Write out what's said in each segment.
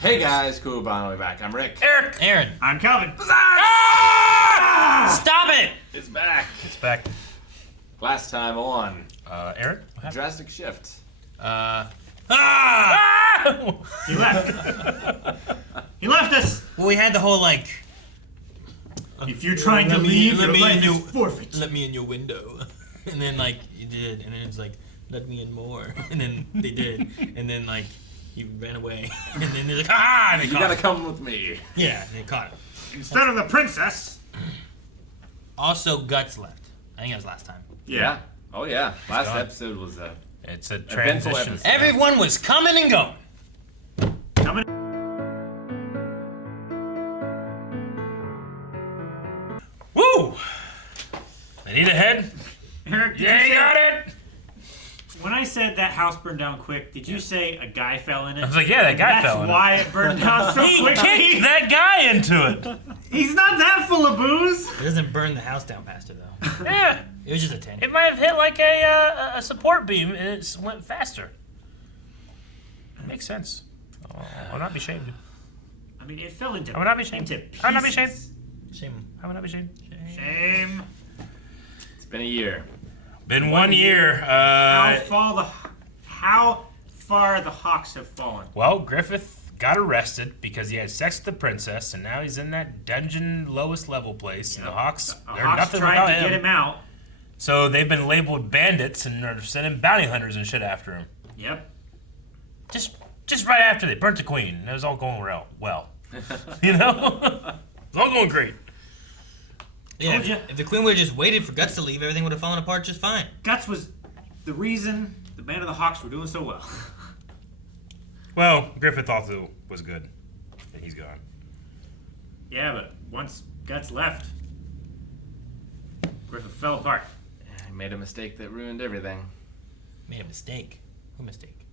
Hey guys, cool, finally back. I'm Rick. Eric. Aaron. I'm Calvin. Ah! Stop it! It's back. It's back. Last time on Aaron? Drastic Shift. He left. He left us. Well, we had the whole like. If you're trying to leave, your life in is forfeit. Let me in your window, and then like you did, and then it's like let me in more, and then they did, and then like he ran away, and then they're like and they You caught gotta him. come with me. Yeah, and they caught him. Instead of the princess. Also, Guts left. I think that was last time. Yeah. Oh yeah. Last gone. episode was It's a eventful transition. episode. Everyone was coming and going. Coming. Woo! I need a head. Eric, did Yeah, you you say, got it. when I said that house burned down quick, did you say a guy fell in it? I was like, yeah, that guy fell in That's why it burned down so He quickly. kicked that guy into it. He's not that full of booze. It doesn't burn the house down faster though. Yeah, It was just a 10. it might have hit like a support beam and it went faster. Makes sense. Oh, I'll not be shamed. I mean, it fell into. I would not be ashamed. Into I would not be pieces. Shame. I would not be shamed. Shame. It's been a year. Been 1 year. How far the Hawks have fallen. Well, Griffith got arrested because he had sex with the princess, and now he's in that dungeon lowest level place. And the Hawks, they're Hawks nothing tried without to him. get him out. So they've been labeled bandits and are sending bounty hunters and shit after him. Yep. Just right after they burnt the queen. It was all going well. You know? It's all going great. Yeah, Told ya. if the queen would have just waited for Guts to leave, everything would have fallen apart just fine. Guts was the reason the Band of the Hawks were doing so well. Well, Griffith also was good. And he's gone. Yeah, but once Guts left, Griffith fell apart. I made a mistake that ruined everything. Made a mistake. What mistake?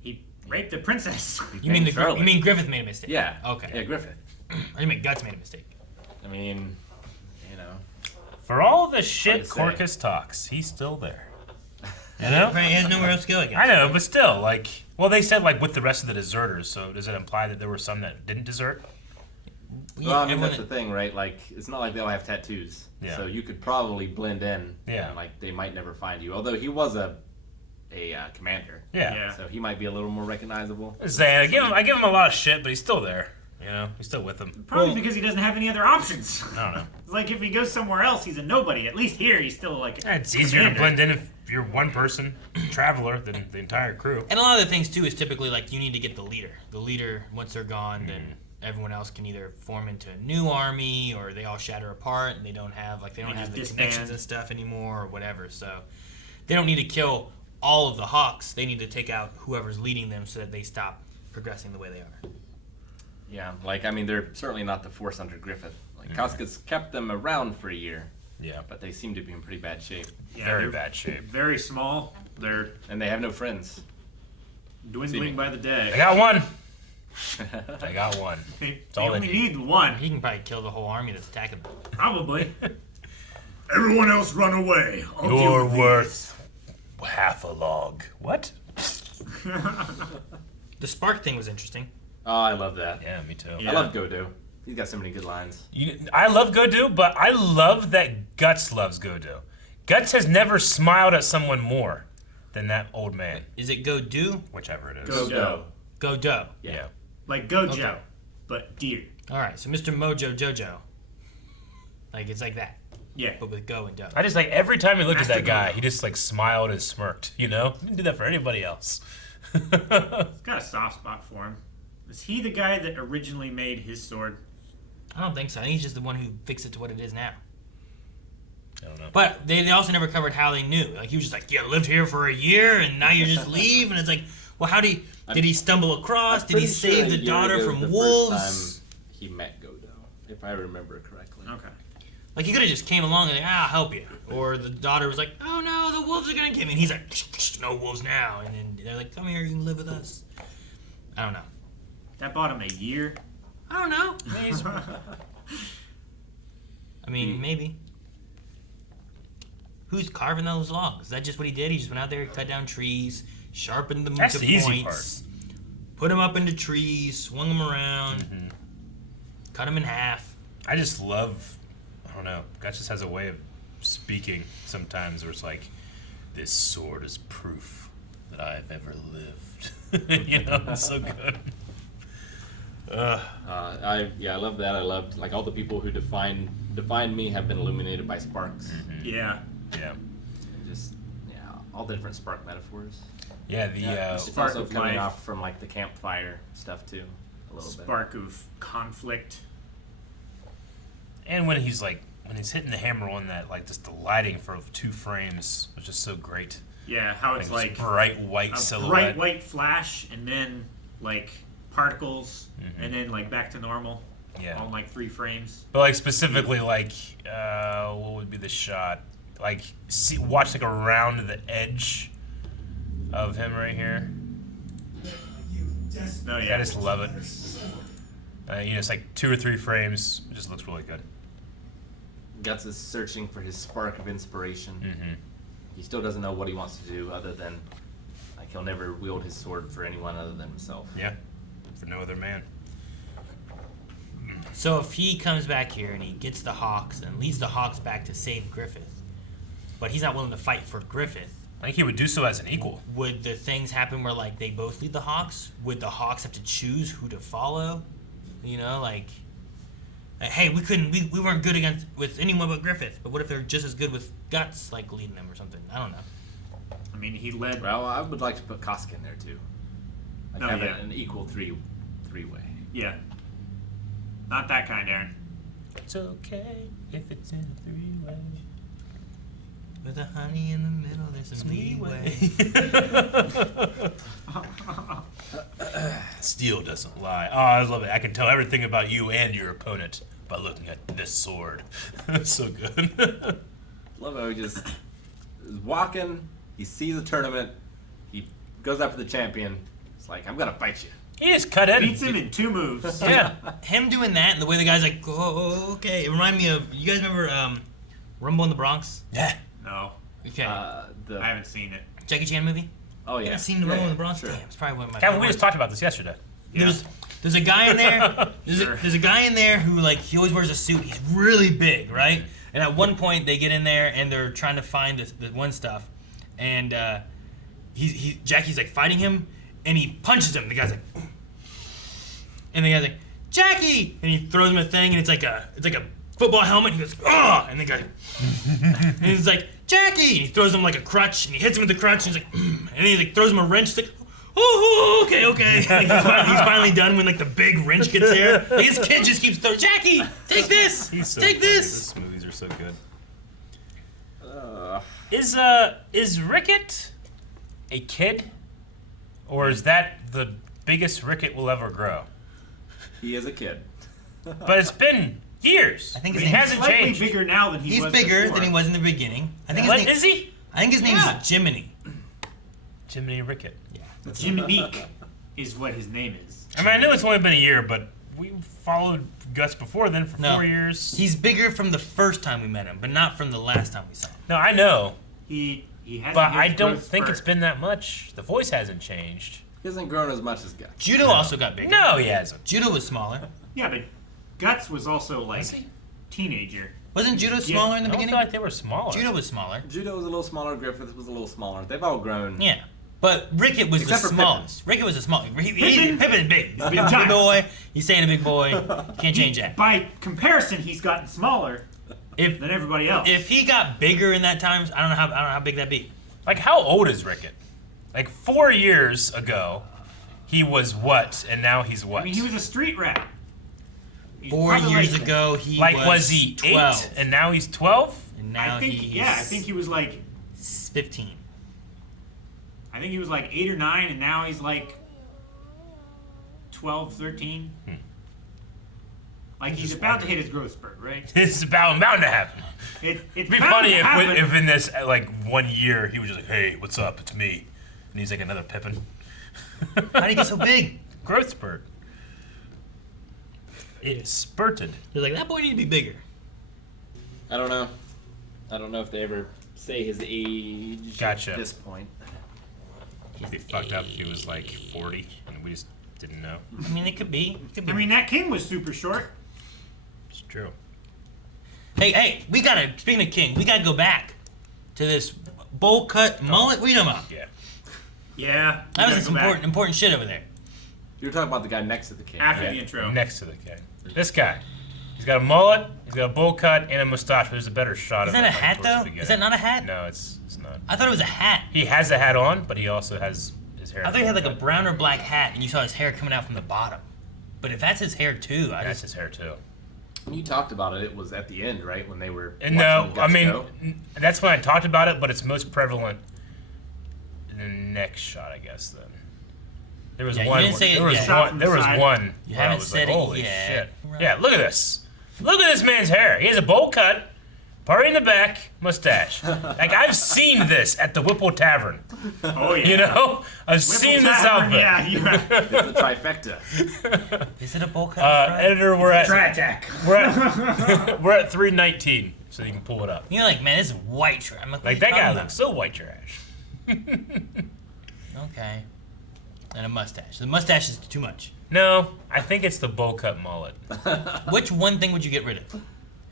He raped the princess. You mean Charlotte. you mean Griffith made a mistake? Yeah. Okay. Yeah, Griffith. I mean Guts made a mistake. I mean, you know. For all the shit Hard to say. Corcus talks, he's still there. You know? He has nowhere else to go, I guess. I know, but still, like, well, they said, like, with the rest of the deserters, so does it imply that there were some that didn't desert? Well, I mean, everyone- that's the thing, right? Like, it's not like they all have tattoos. Yeah. So you could probably blend in. Yeah. And, like, they might never find you. Although he was a commander. Yeah. Yeah. So he might be a little more recognizable. I'm saying, I give him a lot of shit, but he's still there. You know? He's still with them. Probably because he doesn't have any other options. I don't know. It's like if he goes somewhere else, he's a nobody. At least here, he's still like. Yeah, it's easier to commander. blend in if you're one person, traveler, than the entire crew. And a lot of the things too is typically like you need to get the leader. The leader, once they're gone, then everyone else can either form into a new army or they all shatter apart and they don't have the just connections disband. and stuff anymore or whatever. So they don't need to kill all of the Hawks. They need to take out whoever's leading them so that they stop progressing the way they are. Yeah. Like, I mean, they're certainly not the force under Griffith. Like, Casca's kept them around for a year. Yeah. But they seem to be in pretty bad shape. Yeah, Very they're bad shape. Very small. They're And they have no friends. dwindling by the I day. got one. I got one. They all they only need. need one. He can probably kill the whole army that's attacking them. Probably. Everyone else run away. I'll deal You're with worth half a log. What? The spark thing was interesting. Oh, I love that. Yeah, me too. Yeah. I love Godo. He's got so many good lines. I love Godu, but I love that Guts loves Godu. Guts has never smiled at someone more than that old man, Is it go do? whichever it is. Godo. Go do. Yeah. Like Gojo, Okay. but deer. Alright, so Mr. Mojo Jojo. Like it's like that. Yeah. But with go and do. I just like every time he looked at that Master guy, Godo. he just like smiled and smirked. You know, he didn't do that for anybody else. It's got a soft spot for him. Is he the guy that originally made his sword? I don't think so. I think he's just the one who fixed it to what it is now. I don't know. But they also never covered how they knew. Like he was just like, "Yeah, lived here for a year, and now you just leave." And it's like, well, how did he stumble across? Did he Pretty sure save a the year daughter ago from was the wolves? First time he met Godo, if I remember correctly. Okay. Like he could have just came along and like, I'll help you. Or the daughter was like, oh no, the wolves are gonna get me. And he's like, no wolves now. And then they're like, come here, you can live with us. I don't know. That bought him a year. I don't know. I mean, maybe. Who's carving those logs? Is that just what he did? He just went out there, cut down trees, sharpened them That's to the easy points. put him up into trees, swung him around, cut him in half. I just love, I don't know, Guts just has a way of speaking sometimes where it's like, this sword is proof that I've ever lived. You know, it's so good. I love that. I loved like all the people who defined me have been illuminated by sparks. Yeah. Yeah. Just all the different spark metaphors. Yeah, the It's Spark also of coming life. off from like the campfire stuff too, a little bit. Spark of conflict. and when he's hitting the hammer on that, like just the lighting for 2 frames was just so great. Yeah, how it's This like bright white a silhouette. bright white flash, and then like particles, and then like back to normal. Yeah. All in like 3 frames. But like specifically, like what would be the shot? Like watch like around the edge of him right here. No, I yeah. just love it. It's like 2 or 3 frames. It just looks really good. Guts is searching for his spark of inspiration. Mm-hmm. He still doesn't know what he wants to do other than like he'll never wield his sword for anyone other than himself. Yeah, for no other man. So if he comes back here and he gets the Hawks and leads the Hawks back to save Griffith, but he's not willing to fight for Griffith, I think he would do so as an equal. would the things happen where like they both lead the Hawks? Would the Hawks have to choose who to follow? You know, like hey, we weren't good with anyone but Griffith, but what if they're just as good with Guts, like leading them or something? I don't know. I mean, he led. Well, I would like to put Kosk in there too. Like Oh, have yeah. an equal three-way. Yeah. Not that kind, Aaron. It's okay if it's in a 3-way. With the honey in the middle, there's some leeway. Steel doesn't lie. Oh, I love it. I can tell everything about you and your opponent by looking at this sword. So good. Love how he just is walking. He sees the tournament. He goes after the champion. It's like, I'm gonna fight you. He just cut in. Beats him in 2 moves. Yeah. Him doing that and the way the guy's like, oh, okay. It reminded me of, you guys remember Rumble in the Bronx? Yeah. No, Okay. I haven't seen it. Jackie Chan movie? Oh I yeah. haven't seen the Rumble in the Bronx. Sure. Damn, it's probably one of my Calvin, we favorite just talked about this yesterday. Yeah. There's a guy in there. Sure. There's a guy in there who like he always wears a suit. He's really big, right? And at one point they get in there and they're trying to find the one stuff, and Jackie's like fighting him, and he punches him. The guy's like, and the guy's like, Jackie, and he throws him a thing, and it's like a football helmet. He goes, oh, and the guy, and he's like, Jackie, and he throws him like a crutch, and he hits him with the crutch, and he's like, and then he like throws him a wrench. He's like, oh, okay. Like, he's finally done when like the big wrench gets there. Like, his kid just keeps throwing, Jackie, take this, He's so take funny. this. His movies are so good. Is Rickett a kid, or is that the biggest Rickett will ever grow? He is a kid. But it's been years. I think he his name's hasn't Slightly changed. bigger now than he He's was bigger before. than he was in the beginning. I think What his name, is he? I think his name Yeah. is Jiminy. Jiminy Rickett. Jiminique is what his name is. I mean, I know it's only been a year, but we followed Guts before then for No. 4 years. He's bigger from the first time we met him, but not from the last time we saw him. No, I know, He hasn't but hit I his don't growth think it's spurt. been that much. The voice hasn't changed. He hasn't grown as much as Guts. Judo also got bigger. No, he hasn't. Judo was smaller. Yeah, but Guts was also like Was he? teenager. Wasn't Judo smaller in I the don't beginning? feel like they were smaller. Judo was smaller. Judo was a little smaller. Griffith was a little smaller. They've all grown. Yeah. But Rickett was Except the for smallest. Rickett was the smallest. Pippin? Pippin's big. He's a big, Giant. boy. He's staying a big boy. Can't change that. By comparison, he's gotten smaller If than everybody else. if he got bigger in that time, I don't know how big that'd be. Like, how old is Rickett? Like, 4 years ago, he was what, and now he's what? I mean, he was a street rat. He's 4 probably years like, ago, he like, was was he 12, 8, and now he's 12? and now I think, he's yeah, I think he was like, 15. I think he was like 8 or 9, and now he's like 12, 13. Like he's about to hit his growth spurt, right? It's bound to happen. It's It'd be bound funny to if, happen. if in this, like, 1 year, he was just like, hey, what's up? It's me. And he's like another Pippin. How did he get so big? Growth spurt. It spurted. They're like, that boy need to be bigger. I don't know. I don't know if they ever say his age Gotcha. at this point. It'd be fucked up if he was like 40 and we just Didn't know. I mean, it could be. I mean, that king was super short. It's true. Hey, we gotta. Speaking of king, we gotta go back to this bowl cut mullet. What are you talking about? Yeah. Yeah. That we was gotta some go back important shit over there. You're talking about the guy next to the king. after Yeah, the intro. Next to the king. This guy. He's got a mullet, he's got a bowl cut, and a mustache, but there's a better shot Is of that it. a hat towards the though? beginning. Is that not a hat? No, it's not. I thought it was a hat. He has a hat on, but he also has his hair. I thought he had like a brown or black hat, and you saw his hair coming out from the bottom. But if that's his hair too, That's his hair too. When you talked about it, it was at the end, right? When they were. And watching no, I Guts mean go. that's when I talked about it, but it's most prevalent in the next shot, I guess. Then there was Yeah, you one. didn't say it there was yet. Shot one. from There the was side. one. You where I haven't was said like, it Holy yet. shit! Right. Yeah, look at this. Look at this man's hair. He has a bowl cut, party in the back, mustache. Like I've seen this at the Whipple Tavern. Oh yeah. You know, I've seen this Tavern, outfit. Yeah, you're right. It's the trifecta. Is it a bowl cut? Fred? Editor, we're at Try attack. we're at we're at 319, so you can pull it up. You're like, man, this is white trash. I'm like, Like that guy looks so white trash. Okay. And a mustache. The mustache is too much. No, I think it's the bowl cut mullet. Which one thing would you get rid of?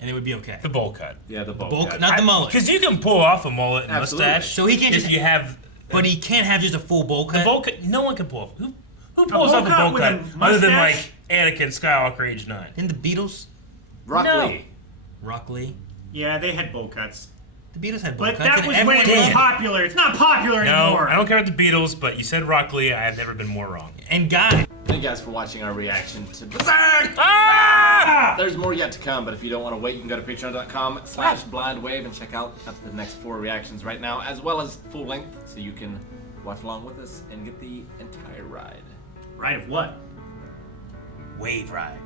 And it would be okay. The bowl cut. Yeah, the bowl. Bowl cut. cut, not the mullet. Because you can pull off a mullet and Absolutely. mustache. So he can't if just- you have But he can't have just a full bowl the cut. bowl cut. No one can pull off. Who pulls bowl off a cut bowl with cut a other than mustache? like Anakin Skywalker age 9? In the Beatles, Rock No. Lee. Rock Lee. Yeah, they had bowl cuts. The Beatles had bowl But cuts. that and was when everyone it was did. popular. It's not popular No, anymore. I don't care about the Beatles, but you said Rock Lee. I have never been more wrong. And Guy. Thank you guys for watching our reaction to Berserk. Ah! There's more yet to come, but if you don't want to wait, you can go to patreon.com/blindwave and check out up to the next 4 reactions right now, as well as full length, so you can watch along with us and get the entire ride. Right of what? Wave ride.